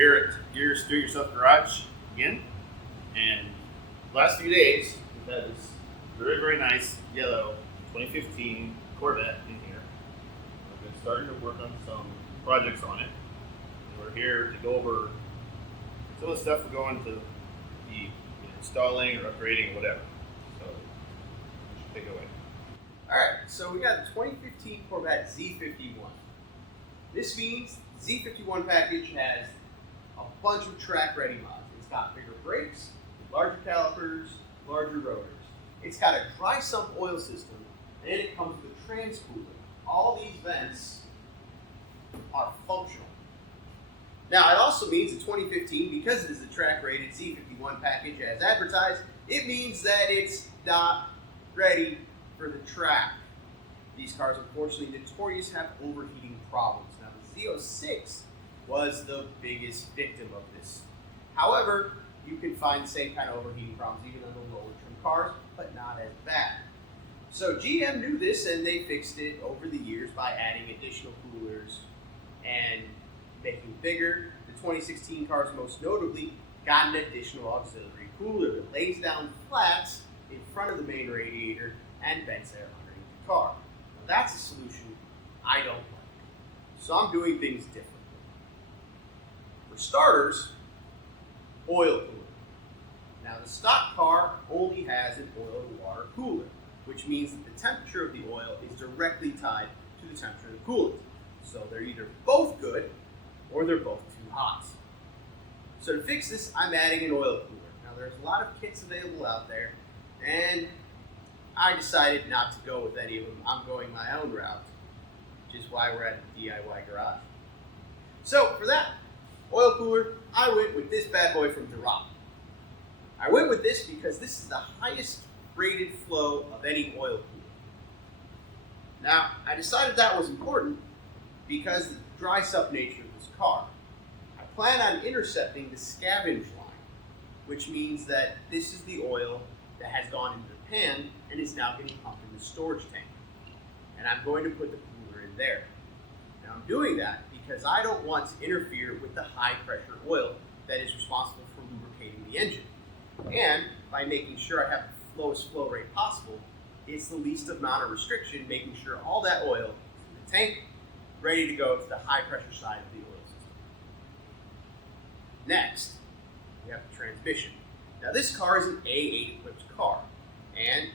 here at Gears Do It Yourself Garage again, and the last few days we've had this very nice yellow 2015 Corvette in here. We've been starting to work on some projects on it, and we're here to go over some of the stuff we're going to be installing or upgrading or whatever. So you should take it away. Alright, so we got the 2015 Corvette Z51. This means the Z51 package has a bunch of track-ready mods. It's got bigger brakes, larger calipers, larger rotors. It's got a dry sump oil system, and it comes with a transpooler. All these vents are functional. Now, it also means the 2015, because it is the track-rated Z51 package as advertised, it means that it's not ready for the track. These cars, unfortunately, notorious have overheating problems. Now, the Z06 was the biggest victim of this. However, you can find the same kind of overheating problems even on the lower trim cars, but not as bad. So GM knew this, and they fixed it over the years by adding additional coolers and making it bigger. The 2016 cars, most notably, got an additional auxiliary cooler that lays down flat in front of the main radiator and vents air underneath the car. Now, that's a solution I don't like. So I'm doing things differently. For starters, oil cooler. Now, the stock car only has an oil to water cooler, which means that the temperature of the oil is directly tied to the temperature of the coolant. So they're either both good or they're both too hot. So to fix this, I'm adding an oil cooler. Now, there's a lot of kits available out there, and I decided not to go with any of them. I'm going my own route, which is why we're at the DIY garage. So for that oil cooler, I went with this bad boy from Conundrum. I went with this because this is the highest rated flow of any oil cooler. Now, I decided that was important because of the dry sump nature of this car. I plan on intercepting the scavenge line, which means that this is the oil that has gone into the pan and is now getting pumped in the storage tank. And I'm going to put the cooler in there. Now, I'm doing that because I don't want to interfere with the high pressure oil that is responsible for lubricating the engine. And by making sure I have the lowest flow rate possible, it's the least amount of restriction, making sure all that oil is in the tank, ready to go to the high pressure side of the oil system. Next, we have the transmission. Now, this car is an A8 equipped car, and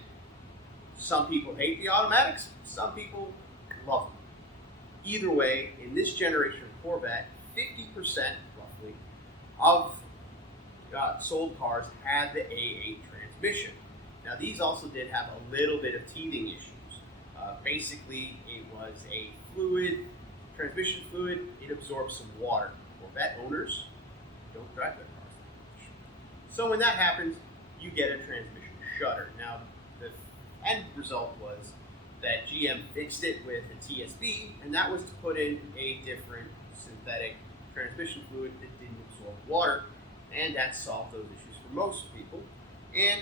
some people hate the automatics, some people love them. Either way, in this generation of Corvette, 50% roughly of sold cars had the A8 transmission. Now, these also did have a little bit of teething issues. Basically, it was a transmission fluid, it absorbs some water. Corvette owners don't drive their cars that much. So when that happens, you get a transmission shudder. Now, the end result was that GM fixed it with a TSB, and that was to put in a different synthetic transmission fluid that didn't absorb water, and that solved those issues for most people. And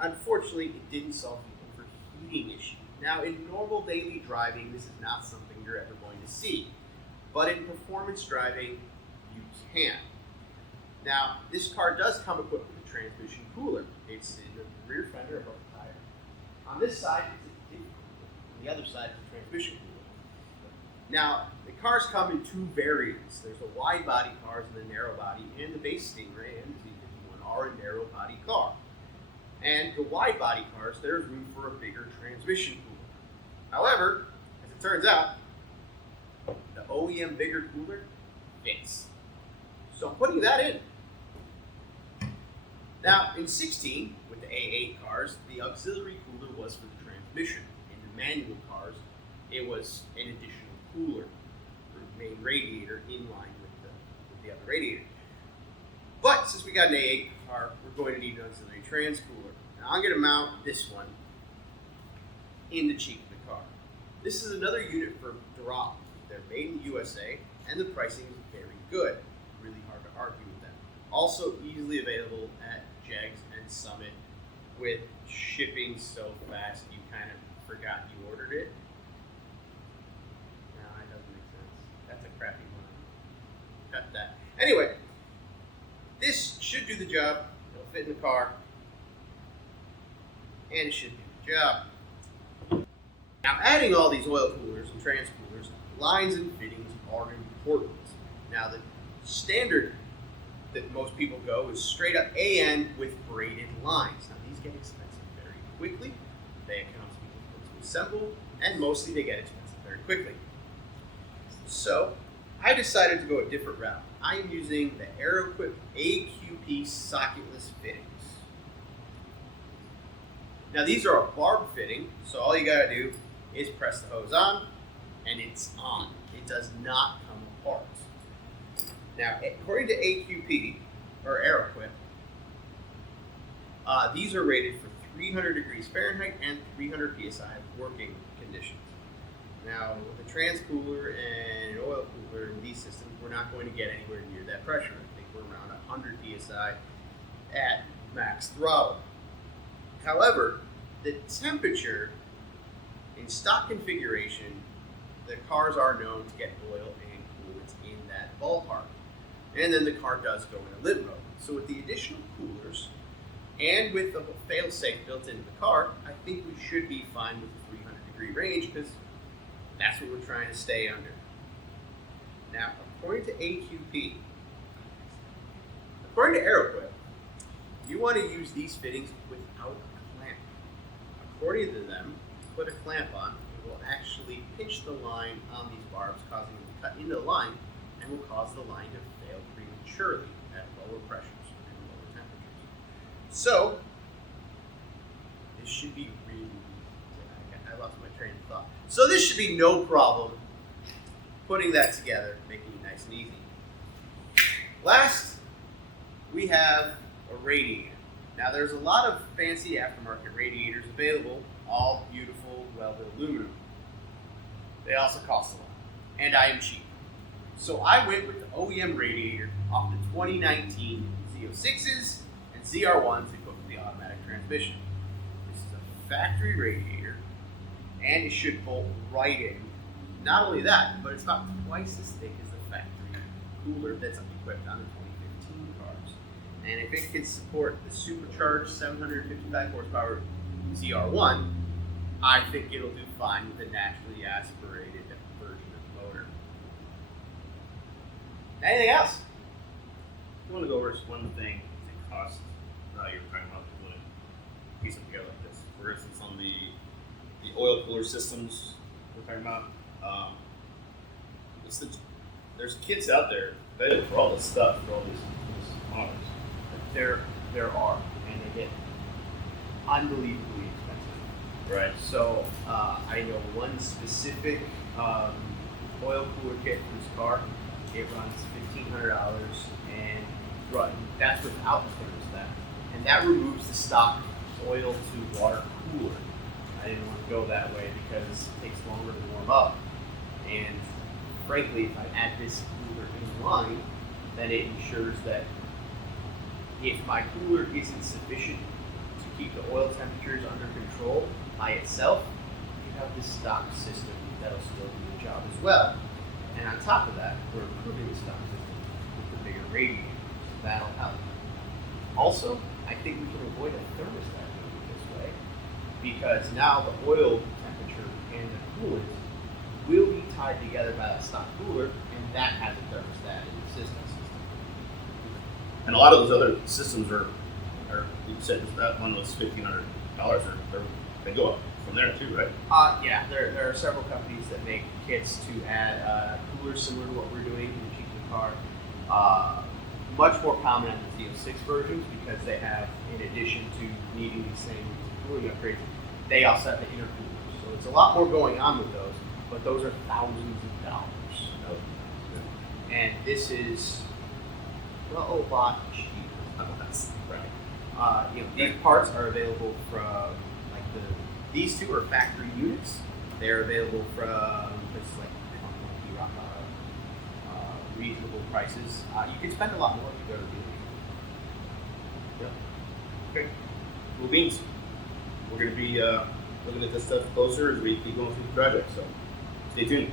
unfortunately, it didn't solve the overheating issue. Now, in normal daily driving, this is not something you're ever going to see, but in performance driving, you can. Now, this car does come equipped with a transmission cooler. It's in the rear fender above the tire. On this side, it's a different cooler. On the other side, it's a transmission cooler. Now, the cars come in two variants. There's the wide body cars and the narrow body, and the base Stingray and the Z51 are a narrow body car. And the wide body cars, there's room for a bigger transmission cooler. However, as it turns out, the OEM bigger cooler fits. So I'm putting that in. Now, in 16, with the A8 cars, the auxiliary cooler was for the transmission. In the manual cars, it was an additional cooler for the main radiator in line with the other radiator. But since we got an A8 car, we're going to need an auxiliary trans cooler. Now, I'm going to mount this one in the cheek of the car. This is another unit for Conundrum. They're made in the USA, and the pricing is very good. Really hard to argue with them. Also easily available at Jegs and Summit, with shipping so fast you kind of forgot you ordered it. No, that doesn't make sense. That's a crappy one. Cut that. Anyway, this should do the job. It'll fit in the car, and it should do the job. Now, adding all these oil coolers and transcoolers, lines and fittings are important. Now, the standard that most people go is straight up AN with braided lines. Now, these get expensive very quickly. They can also be difficult to assemble, and mostly they get expensive very quickly. So, I decided to go a different route. I am using the AeroQuip AQP socketless fittings. Now, these are a barb fitting, so all you gotta do is press the hose on, and it's on. It does not come apart. Now, according to AQP, or AeroQuip, these are rated for 300 degrees Fahrenheit and 300 psi working conditions. Now, with a transcooler and an oil cooler in these systems, we're not going to get anywhere near that pressure. I think we're around 100 psi at max throttle. However, the temperature in stock configuration, the cars are known to get oil and coolants in that ballpark. And then the car does go in a lit mode. So with the additional coolers and with the fail-safe built into the car, I think we should be fine with the 300 degree range because that's what we're trying to stay under. Now, according to AQP, according to AeroQuip, you want to use these fittings without a clamp. According to them, put a clamp on, it will actually pinch the line on these barbs, causing them to cut into the line, and will cause the line to fail prematurely at lower pressures and lower temperatures. So, this should be really, I lost my train of thought. So this should be no problem putting that together, making it nice and easy. Last, we have a radiator. Now there's a lot of fancy aftermarket radiators available, all beautiful, welded aluminum. They also cost a lot, and I am cheap. So I went with the OEM radiator off the 2019 Z06s and ZR1s equipped with the automatic transmission. This is a factory radiator, and it should bolt right in. Not only that, but it's about twice as thick as the factory cooler that's equipped on the 2015 cars. And if it can support the supercharged 755 horsepower ZR1, I think it'll do fine with the naturally aspirated version of the motor. Anything else? I want to go over just one thing that costs you're talking about to put a piece of gear like this. For instance, on the oil cooler systems we're talking about, there's kits out there available for all this stuff, for all these models. There are, and they get unbelievably expensive. Right. So I know one specific oil cooler kit for this car. It runs $1,500, and that's without the thermostat, and that removes the stock oil to water cooler. I didn't want to go that way because it takes longer to warm up, and frankly, if I add this cooler in line, then it ensures that if my cooler isn't sufficient to keep the oil temperatures under control by itself, you have this stock system that'll still do the job as well. And on top of that, we're improving the stock system with the bigger radiator. So that'll help. Also, I think we can avoid a thermostat this way because now the oil temperature and the coolant will be tied together by that stock cooler, and that has a thermostat in the system. And a lot of those other systems are you said that one was $1,500, they go up from there too, right? Yeah, there are several companies that make kits to add coolers similar to what we're doing in the Jeep car. Much more common on the Z06 versions because they have, in addition to needing these same cooling upgrades, they also have the intercoolers. So it's a lot more going on with those, but those are thousands of dollars. And this is a lot cheaper. Right. These parts are available from these two are factory units. They're available from places like Rock Auto, reasonable prices. You can spend a lot more if you go to the dealer. Yeah. Okay. Cool beans. We're going to be looking at this stuff closer as we keep going through the project, so stay tuned.